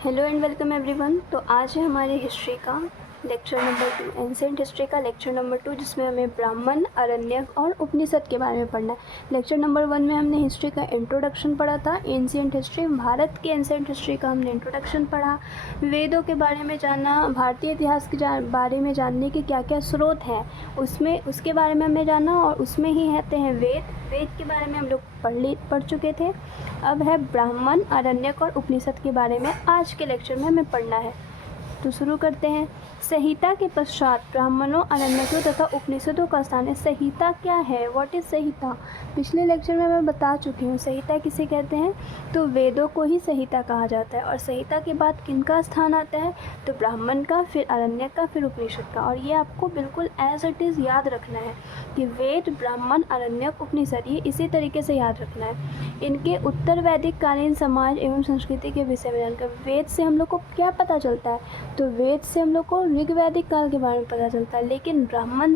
Hello and welcome everyone. तो आज है हमारे हिस्ट्री का लेक्चर नंबर 2, एंसेंट हिस्ट्री का लेक्चर नंबर 2, जिसमें हमें ब्राह्मण, आरण्यक और उपनिषद के बारे में पढ़ना है। लेक्चर नंबर 1 में हमने हिस्ट्री का इंट्रोडक्शन पढ़ा था। एंशिएंट हिस्ट्री, भारत के एंशिएंट हिस्ट्री का हमने इंट्रोडक्शन पढ़ा, वेदों के बारे में जाना, भारतीय इतिहास के बारे में जानने के क्या क्या स्रोत हैं उसके बारे में हमने जाना, और उसमें ही आते हैं वेद के बारे में हम लोग पढ़ चुके थे। अब है ब्राह्मण, आरण्यक और उपनिषद के बारे में आज के लेक्चर में हमें पढ़ना है। तो शुरू करते हैं। संहिता के पश्चात ब्राह्मणों, आरण्यकों तथा उपनिषदों का स्थान है। संहिता क्या है? व्हाट इज संहिता? पिछले लेक्चर में मैं बता चुकी हूँ। संहिता किसे कहते हैं? तो वेदों को ही संहिता कहा जाता है। और संहिता के बाद किनका स्थान आता है? तो ब्राह्मण का, फिर आरण्यक का, फिर उपनिषद का। और ये आपको बिल्कुल एज इट इज़ याद रखना है कि वेद, ब्राह्मण, आरण्यक, उपनिषद, ये इसी तरीके से याद रखना है। इनके उत्तर वैदिक कालीन समाज एवं संस्कृति के विषय में जानकर। वेद से हम लोग को क्या पता चलता है? तो वेद से हम लोग को ऋग वैदिक काल के बारे में पता चलता है, लेकिन ब्राह्मण,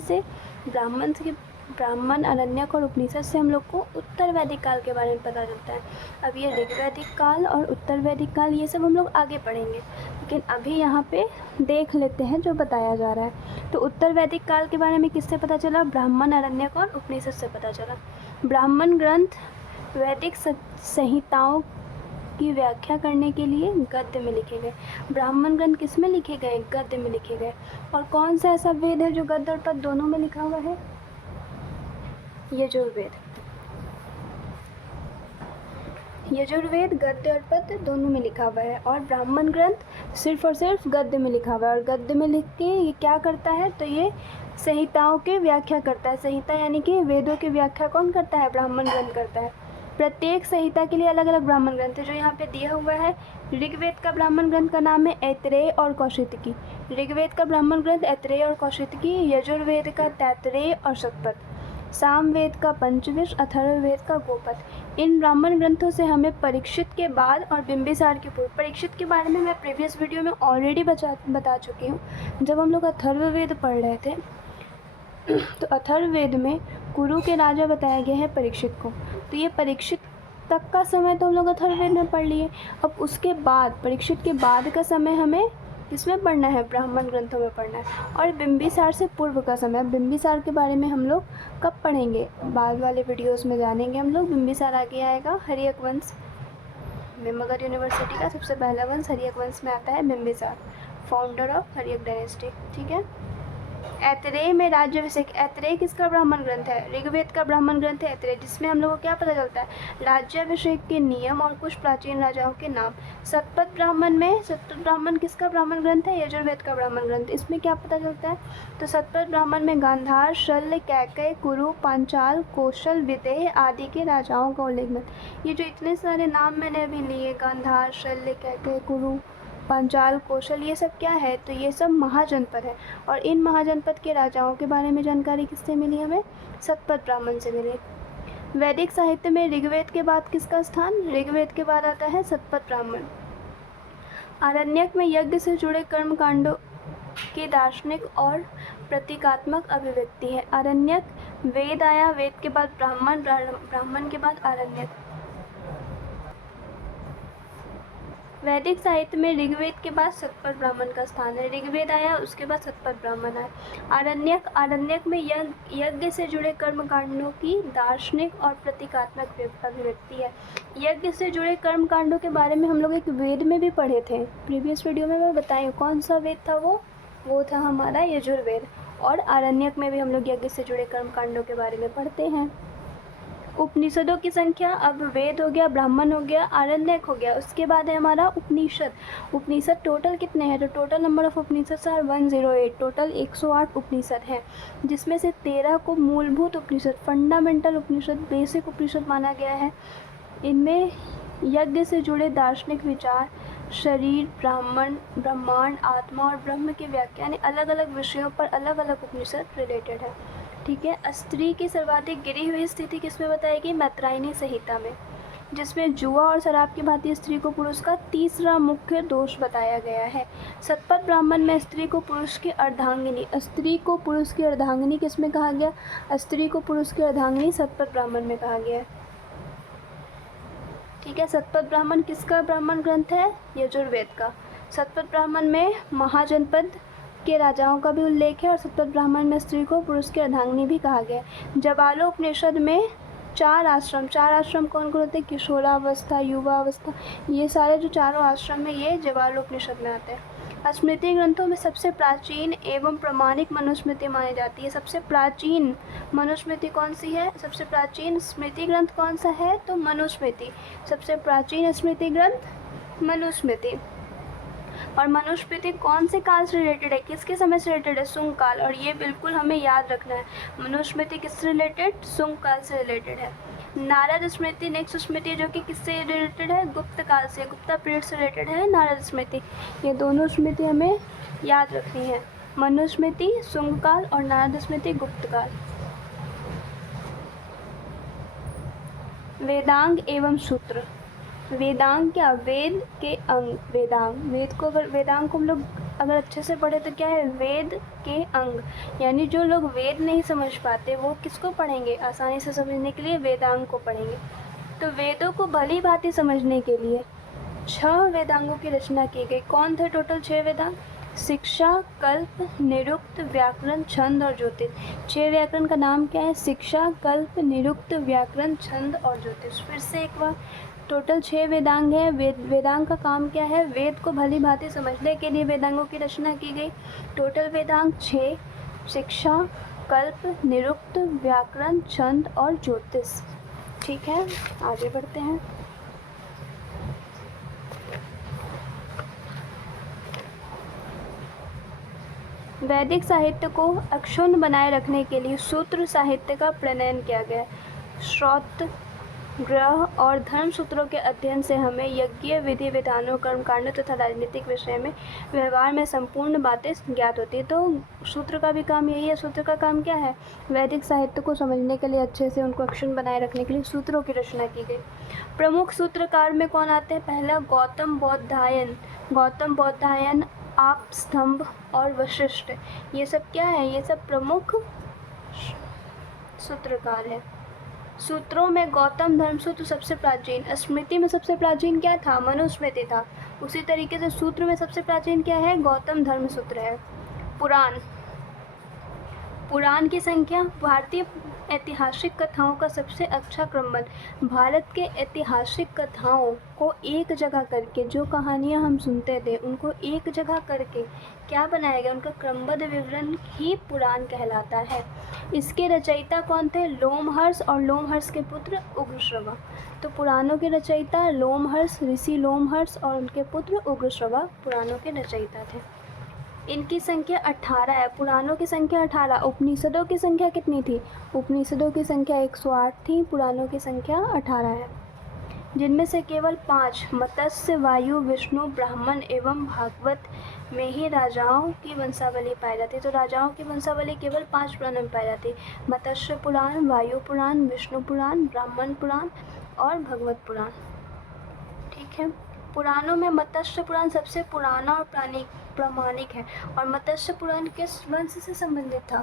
आरण्यक और उपनिषद से हम लोग को उत्तर वैदिक काल के बारे में पता चलता है। अब ये ऋग वैदिक काल और उत्तर वैदिक काल ये सब हम लोग आगे पढ़ेंगे, लेकिन अभी यहाँ पे देख लेते हैं जो बताया जा रहा है। तो उत्तर वैदिक काल के बारे में किससे पता चला? ब्राह्मण, आरण्यक और उपनिषद से पता चला। ब्राह्मण ग्रंथ वैदिक संहिताओं की व्याख्या करने के लिए गद्य में लिखे गए। ब्राह्मण ग्रंथ किस में लिखे गए? गद्य में लिखे गए। और कौन सा ऐसा वेद है जो गद्य और पद्य दोनों में लिखा हुआ है? यजुर्वेद गद्य और पद्य दोनों में लिखा हुआ है। और ब्राह्मण ग्रंथ सिर्फ और सिर्फ गद्य में लिखा हुआ है। और गद्य में लिख के ये क्या करता है? तो ये संहिताओं की व्याख्या करता है। संहिता यानी कि वेदों की व्याख्या कौन करता है? ब्राह्मण ग्रंथ करता है। प्रत्येक संहिता के लिए अलग अलग ब्राह्मण ग्रंथ है, जो यहाँ पे दिया हुआ है। ऋग्वेद का ब्राह्मण ग्रंथ का नाम है ऐतरेय और कौशितकी। ऋग्वेद का ब्राह्मण ग्रंथ ऐतरेय और कौशितकी, यजुर्वेद का तैतरेय और शतपथ, सामवेद का पंचदश, अथर्ववेद का गोपद। इन ब्राह्मण ग्रंथों से हमें परीक्षित के बाद और बिंबिसार के पूर्व। परीक्षित के बारे में मैं प्रीवियस वीडियो में ऑलरेडी बता चुकी हूँ, जब हम लोग अथर्ववेद पढ़ रहे थे। तो अथर्ववेद में कुरु के राजा बताया गया है परीक्षित को। तो ये परीक्षित तक का समय तो हम लोग अथर्ववेद में पढ़ लिए। अब उसके बाद, परीक्षित के बाद का समय हमें किसमें पढ़ना है? ब्राह्मण ग्रंथों में पढ़ना है। और बिंबिसार से पूर्व का समय, बिंबिसार के बारे में हम लोग कब पढ़ेंगे? बाद वाले वीडियोस में जानेंगे हम लोग। बिंबिसार आगे आएगा। हर्यक वंश में, मगध यूनिवर्सिटी का सबसे पहला वंश हर्यक वंश में आता है Bimbisara, founder of Haryanka dynasty. ठीक है। ऐतरेय में राज्याभिषेक। ऐतरेय किसका ब्राह्मण ग्रंथ है? ऋग्वेद का ब्राह्मण ग्रंथ है ऐतरेय, जिसमें हम लोग को क्या पता चलता है? राज्याभिषेक के नियम और कुछ प्राचीन राजाओं के नाम। शतपथ ब्राह्मण में, शतपथ ब्राह्मण किसका ब्राह्मण ग्रंथ है? यजुर्वेद का ब्राह्मण ग्रंथ। इसमें क्या पता चलता है? तो शतपथ ब्राह्मण में गांधार, शल्य, कैकय, कुरु, पांचाल, कौशल, विदेह आदि के राजाओं का उल्लेख मिलता। ये जो इतने सारे नाम मैंने अभी लिए, गांधार, शल्य, कैकय, कुरु, पांचाल, कौशल, ये सब क्या है? तो ये सब महाजनपद है। और इन महाजनपद के राजाओं के बारे में जानकारी किससे मिली हमें? शतपथ ब्राह्मण से मिली। वैदिक साहित्य में ऋग्वेद के बाद किसका स्थान? ऋग्वेद के बाद आता है शतपथ ब्राह्मण। आरण्यक में यज्ञ से जुड़े कर्म कांडों की दार्शनिक और प्रतीकात्मक अभिव्यक्ति है। आरण्यक, वेद आया, वेद के बाद ब्राह्मण, ब्राह्मण के बाद आरण्यक। वैदिक साहित्य में ऋग्वेद के बाद शतपथ ब्राह्मण का स्थान है। ऋग्वेद आया, उसके बाद शतपथ ब्राह्मण आया। आरण्यक में यज्ञ से जुड़े कर्म कांडों की दार्शनिक और प्रतीकात्मक अभिव्यक्ति है। यज्ञ से जुड़े कर्म कांडों के बारे में हम लोग एक वेद में भी पढ़े थे, प्रीवियस वीडियो में मैं बताई हूँ। कौन सा वेद था वो था हमारा यजुर्वेद। और आरण्यक में भी हम लोग यज्ञ से जुड़े कर्म कांडों के बारे में पढ़ते हैं। उपनिषदों की संख्या, अब वेद हो गया, ब्राह्मण हो गया, आरण्यक हो गया, उसके बाद है हमारा उपनिषद। उपनिषद टोटल कितने हैं? तो total number of Upanishad are 108। Total 108 Upanishad हैं, जिसमें से 13 को मूलभूत उपनिषद, फंडामेंटल उपनिषद, बेसिक उपनिषद माना गया है। इनमें यज्ञ से जुड़े दार्शनिक विचार, शरीर, ब्रह्मांड, आत्मा और ब्रह्म की व्याख्या, यानी अलग अलग विषयों पर अलग अलग उपनिषद रिलेटेड है। ठीक है। स्त्री की सर्वाधिक गिरी हुई स्थिति किसमें बताएगी? मैत्रायणी संहिता में, जिसमें जुआ और शराब की भांति स्त्री को पुरुष का तीसरा मुख्य दोष बताया गया है। शतपथ ब्राह्मण में स्त्री को पुरुष की अर्धांगिनी, स्त्री को पुरुष की अर्धांगिनी किसमें कहा गया? स्त्री को पुरुष की अर्धांगिनी शतपथ ब्राह्मण में कहा गया है। ठीक है। शतपथ ब्राह्मण किसका ब्राह्मण ग्रंथ है? यजुर्वेद का। शतपथ ब्राह्मण में महाजनपद के राजाओं का भी उल्लेख है और शतपथ ब्राह्मण में स्त्री को पुरुष की अर्धांगिनी भी कहा गया है। जबालोपनिषद में 4 आश्रम कौन कौन होते हैं? किशोरावस्था, युवावस्था, ये सारे जो चारों आश्रम है ये जबालोपनिषद में आते हैं। स्मृति ग्रंथों में सबसे प्राचीन एवं प्रमाणिक मनुस्मृति मानी जाती है। सबसे प्राचीन मनुस्मृति कौन सी है? सबसे प्राचीन स्मृति ग्रंथ कौन सा है? तो मनुस्मृति। सबसे प्राचीन स्मृति ग्रंथ मनुस्मृति। और मनुस्मृति कौन से काल से रिलेटेड है? किसके समय से रिलेटेड है? शुंग काल। और ये बिल्कुल हमें याद रखना है, मनुस्मृति किससे रिलेटेड? शुंग काल से रिलेटेड है। नारद स्मृति नेक्स्ट स्मृति जो कि किससे रिलेटेड है? गुप्त काल से, गुप्ता पीरियड से रिलेटेड है नारद स्मृति। ये दोनों स्मृति हमें याद रखनी है, मनुस्मृति शुंग काल और नारद स्मृति गुप्त काल। वेदांग एवं सूत्र। वेदांग क्या? वेद के अंग। वेदांग, वेदांग को हम लोग अगर अच्छे से पढ़े तो क्या है? वेद के अंग। यानी जो लोग वेद नहीं समझ पाते वो किसको पढ़ेंगे? आसानी से समझने के लिए वेदांग को पढ़ेंगे। तो वेदों को भली भांति समझने के लिए 6 वेदांगों की रचना की गई। कौन थे टोटल 6 वेदांग? शिक्षा, कल्प, निरुक्त, व्याकरण, छंद और ज्योतिष। 6 व्याकरण का नाम क्या है? शिक्षा, कल्प, निरुक्त, व्याकरण, छंद और ज्योतिष। फिर से एक बार, टोटल 6 वेदांग है। वेदांग का काम क्या है? वेद को भली भांति समझने के लिए वेदांगों की रचना की गई। टोटल वेदांग 6, शिक्षा, कल्प, निरुक्त, व्याकरण, छंद और ज्योतिष। ठीक है, आगे बढ़ते हैं। वैदिक साहित्य को अक्षुण्ण बनाए रखने के लिए सूत्र साहित्य का प्रणयन किया गया। श्रौत, ग्रह और धर्म सूत्रों के अध्ययन से हमें यज्ञ, विधि विधानों, कर्मकांडों तथा राजनीतिक विषय में व्यवहार में संपूर्ण बातें ज्ञात होती है। तो सूत्र का भी काम यही है। सूत्र का काम क्या है? वैदिक साहित्य को समझने के लिए, अच्छे से उनको अक्षुण्ण बनाए रखने के लिए सूत्रों की रचना की गई। प्रमुख सूत्रकार में कौन आते हैं? पहला गौतम बौधायन, आप स्तंभ और वशिष्ठ। ये सब क्या है? ये सब प्रमुख सूत्रकार है। सूत्रों में गौतम धर्मसूत्र सबसे प्राचीन। स्मृति में सबसे प्राचीन क्या था? मनुस्मृति था। उसी तरीके से सूत्र में सबसे प्राचीन क्या है? गौतम धर्मसूत्र है। पुराण की संख्या। भारतीय ऐतिहासिक कथाओं का सबसे अच्छा क्रमबद्ध। भारत के ऐतिहासिक कथाओं को एक जगह करके, जो कहानियाँ हम सुनते थे उनको एक जगह करके क्या बनाया गया? उनका क्रमबद्ध विवरण ही पुराण कहलाता है। इसके रचयिता कौन थे? लोमहर्ष और लोमहर्ष के पुत्र उग्रश्रवा। तो पुराणों के रचयिता लोमहर्ष, ऋषि लोमहर्ष और उनके पुत्र उग्रश्रवा पुराणों के रचयिता थे। इनकी संख्या 18 है। पुराणों की संख्या 18। उपनिषदों की संख्या कितनी थी? उपनिषदों की संख्या 108 थी। पुराणों की संख्या 18 है, जिनमें से केवल 5 मत्स्य, वायु, विष्णु, ब्राह्मण एवं भागवत में ही राजाओं की वंशावली पाई जाती है। तो राजाओं की वंशावली केवल 5 पुराणों में पाई जाती है। मत्स्य पुराण, वायु पुराण, विष्णु पुराण, ब्राह्मण पुराण और भगवत पुराण। ठीक है। पुराणों में मत्स्य पुराण सबसे पुराना और प्रामाणिक है। और मत्स्य पुराण किस वंश से संबंधित था?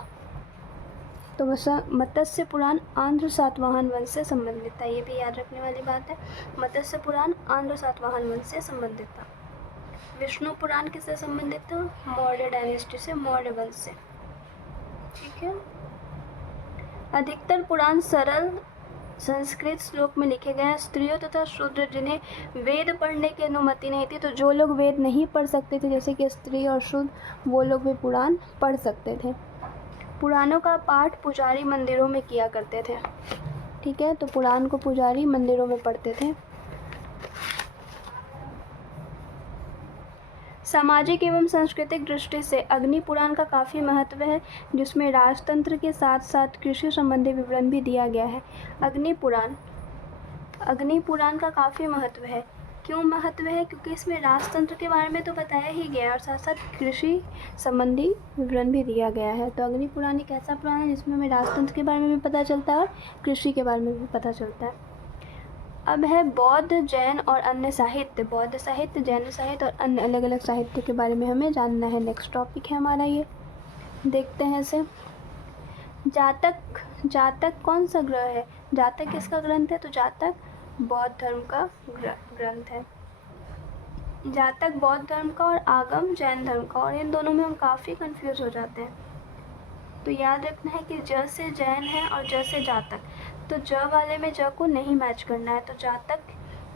तो मत्स्य पुराण आंध्र सातवाहन वंश से संबंधित था। ये भी याद रखने वाली बात है। मत्स्य पुराण आंध्र सातवाहन वंश से संबंधित था। विष्णु पुराण किससे संबंधित था? मौर्य डायनेस्टी से, मौर्य वंश से। ठीक है। अधिकतर पुराण सरल संस्कृत श्लोक में लिखे गए हैं। स्त्रियों तथा शूद्र जिन्हें वेद पढ़ने की अनुमति नहीं थी, तो जो लोग वेद नहीं पढ़ सकते थे जैसे कि स्त्री और शूद्र, वो लोग भी पुराण पढ़ सकते थे। पुराणों का पाठ पुजारी मंदिरों में किया करते थे। ठीक है, तो पुराण को पुजारी मंदिरों में पढ़ते थे। सामाजिक एवं सांस्कृतिक दृष्टि से अग्नि पुराण का काफ़ी महत्व है, जिसमें राजतंत्र के साथ साथ कृषि संबंधी विवरण भी दिया गया है। अग्नि पुराण का काफ़ी महत्व है। क्यों महत्व है? क्योंकि इसमें राजतंत्र के बारे में तो बताया ही गया है और साथ साथ कृषि संबंधी विवरण भी दिया गया है। तो अग्नि पुराण एक ऐसा पुराण है जिसमें हमें राजतंत्र के बारे में भी पता चलता है और कृषि के बारे में भी पता चलता है। अब है बौद्ध, जैन और अन्य साहित्य। बौद्ध साहित्य, जैन साहित्य और अन्य अलग अलग साहित्य के बारे में हमें जानना है। नेक्स्ट टॉपिक है हमारा ये, देखते हैं इसे। जातक कौन सा ग्रह है? जातक किसका ग्रंथ है? तो जातक बौद्ध धर्म का ग्रंथ है। जातक बौद्ध धर्म का और आगम जैन धर्म का, और इन दोनों में हम काफ़ी कंफ्यूज हो जाते हैं। तो याद रखना है कि ज से जैन है और ज से जातक, तो ज वाले में ज को नहीं मैच करना है, तो जातक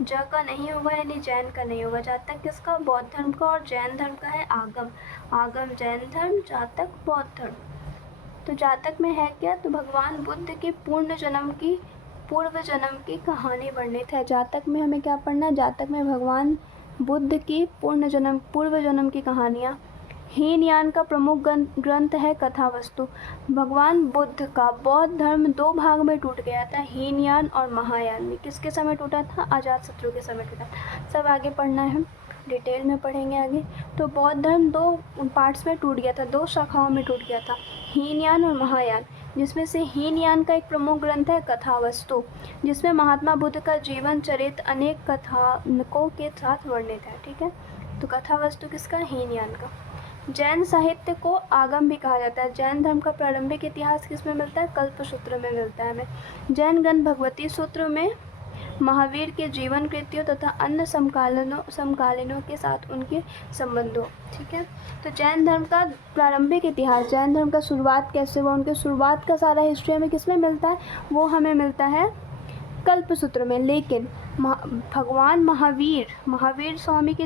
ज का नहीं होगा यानी जैन का नहीं होगा। जातक किसका? बौद्ध धर्म का, और जैन धर्म का है आगम। आगम जैन धर्म, जातक बौद्ध धर्म। तो जातक में है क्या? तो भगवान बुद्ध के पूर्व जन्म की कहानी वर्णित है। जातक में हमें क्या पढ़ना है? जातक में भगवान बुद्ध की पूर्व जन्म की कहानियाँ। हीनयान का प्रमुख ग्रंथ है कथावस्तु। भगवान बुद्ध का बौद्ध धर्म 2 भाग में टूट गया था, हीनयान और महायान में। किसके समय टूटा था? अजातशत्रु के समय टूटा। सब आगे पढ़ना है, डिटेल में पढ़ेंगे आगे। तो बौद्ध धर्म 2 पार्ट्स में टूट गया था, 2 शाखाओं में टूट गया था, हीनयान और महायान। जिसमें से हीनयान का एक प्रमुख ग्रंथ है कथावस्तु, जिसमें महात्मा बुद्ध का जीवन चरित्र अनेक कथानकों के साथ वर्णित है। ठीक है, तो कथावस्तु किसका? हीनयान का। जैन साहित्य को आगम भी कहा जाता है। जैन धर्म का प्रारंभिक इतिहास किस में मिलता है? कल्पसूत्र में मिलता है हमें। जैन ग्रंथ भगवती सूत्र में महावीर के जीवन कृत्यों तथा अन्य समकालीनों के साथ उनके संबंधों। ठीक है, तो जैन धर्म का प्रारंभिक इतिहास, जैन धर्म का शुरुआत कैसे हुआ, उनके शुरुआत का सारा हिस्ट्री हमें किस में मिलता है? वो हमें मिलता है कल्पसूत्र में। लेकिन भगवान महावीर स्वामी के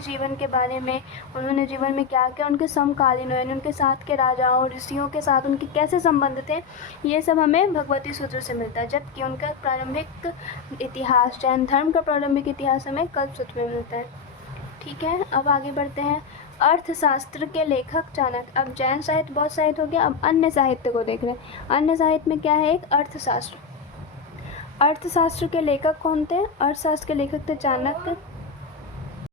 जीवन के बारे में, उन्होंने जीवन में क्या किया, उनके समकालीनों यानी उनके साथ के राजाओं ऋषियों के साथ उनके कैसे संबंध थे, ये सब हमें भगवती सूत्र से मिलता है। जबकि उनका प्रारंभिक इतिहास, जैन धर्म का प्रारंभिक इतिहास हमें कल्पसूत्र में मिलता है। ठीक है, अब आगे बढ़ते हैं। अर्थशास्त्र के लेखक चाणक्य। अब जैन साहित्य बहुत साहित्य हो गया, अब अन्य साहित्य को देख रहे हैं। अन्य साहित्य में क्या है? एक अर्थशास्त्र। अर्थशास्त्र के लेखक कौन थे? अर्थशास्त्र के लेखक थे चाणक्य।